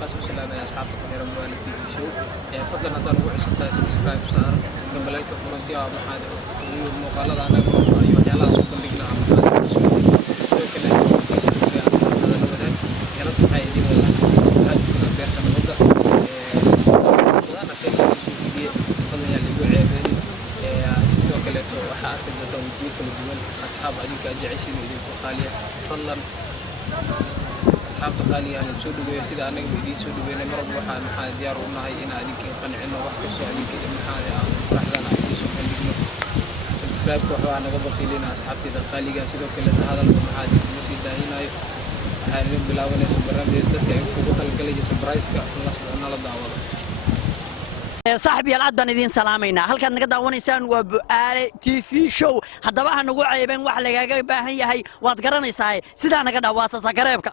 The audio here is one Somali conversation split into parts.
خاص وسلام يا أصحاب القاهرة موالد تي في شو فضلا هذا هو عشان سبسكرايب صار قبل لك فرصة يا محاضر ومقالة أنا أيوة يلا سوق اللي عم سوق كله هذا لو بدأ يلا تحيي دي ولا هاد بيرتا موزع أنا في سوق دي فضلا يلي يقول عيبني سوق كله وحاط كده توجيه كل جمل أصحاب أديك أجعشين يدين فقالية فضلا أصحاب تقالي أنا سود ويا سيد أنا بدي سود ويا مرة بروح محل ديار وما هي أنا أديك قنعنا وقت السؤال أديك محل راح لنا أديك سوق عندنا سبسكرايب كوحوا أنا قبل خلينا أصحاب تقالي قاعد سيدو كله هذا المحل مسجد هنا هاي بلاونا سبرام جدا كأنه بقول كله سبرايز كخلاص أنا لا دعوة صاحبي العاد بان idin salaamayna halkaad naga daawanaysaan waa Bu'aale TV show hadaba ha nagu ceebeen wax lagaga baahan yahay waad garanaysaa sida naga dhawaasasa gareebka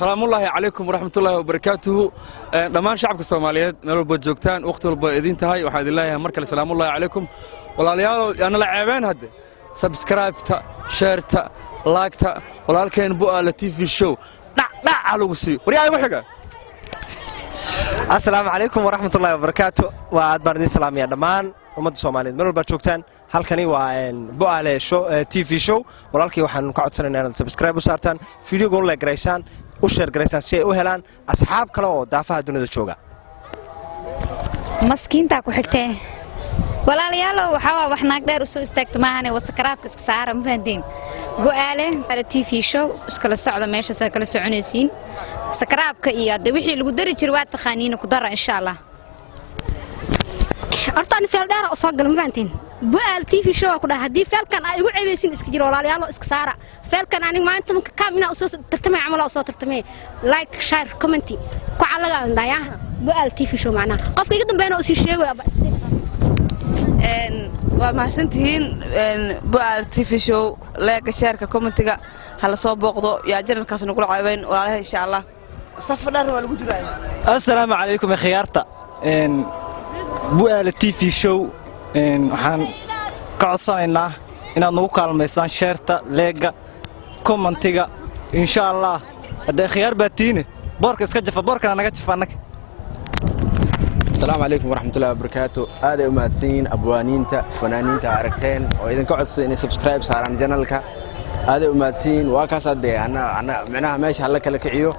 salaamullaahi calaykum waraxmatullaahi wabarakaatuhu dhammaan shacabka Soomaaliyeed meel walba joogtaan waqti walba idin tahay waxa idin leeyahay mar kale salaamullaahi calaykum walaalayaal ana la ceebeen hadda subscribe-ta share-ta like-ta walaalkeen Bu'aale TV show dhac lagu sii wariyaha ugu xiga السلام عليكم ورحمة الله وبركاته وأدبر سلام يا دمان ومد سومالي من البرشوكتان halkani waa Bu'aale show TV show walaalkii waxaan ka codsanaynaa inaad subscribe u saartaan video la gareysaan u share gareysaan si ay u helaan asxaab kale oo daafaha dunida jooga maskiinta ku xigtee walaalayaal waxa wax naag dheer u soo istaagto maahan wasakaraabka iska saaran fahanteen Bu'aale TV show iskala socdo meesha sa kala soconaysiin sakaraabka iyo wixii lagu dari jiray waa taqaaniin ku dara insha Allah hortaan feel dheer oo soo gal ma fahanteen Bu'aale TV show ku dhahay hadii feelkan ay ugu ceebeysin iska jiro walaalayaal iska saara feelkan aniga maanta marka kaamina u soo tartamay amal oo soo tartamay like share comment ku calaga andaya Bu'aale TV show macna qofka iga dambeeyna oo si sheegay waa mahadsantihiin Bu'aale TV show like share comment-ga hala soo booqdo yaa janalkaas nagu ceebeen walaalaha insha Allah safadar waa lagu diray assalaamu calaykum khiyaarta Bu'aale TV show waxaan ka codsanaynaa inaad nagu kaalmaysaan share-ta leega comment-ga insha Allah haday khiyaar baatiine boorka iska jafa boorkana naga jafaanag السلام عليكم ورحمة الله وبركاته هذا أماتسين أبوانين تا فنانين تا عرقتين وإذا كعدسين سبسكرايب صار عن جنالك هذا أماتسين واكاسد أنا معناها ماشي هلا كلا كعيو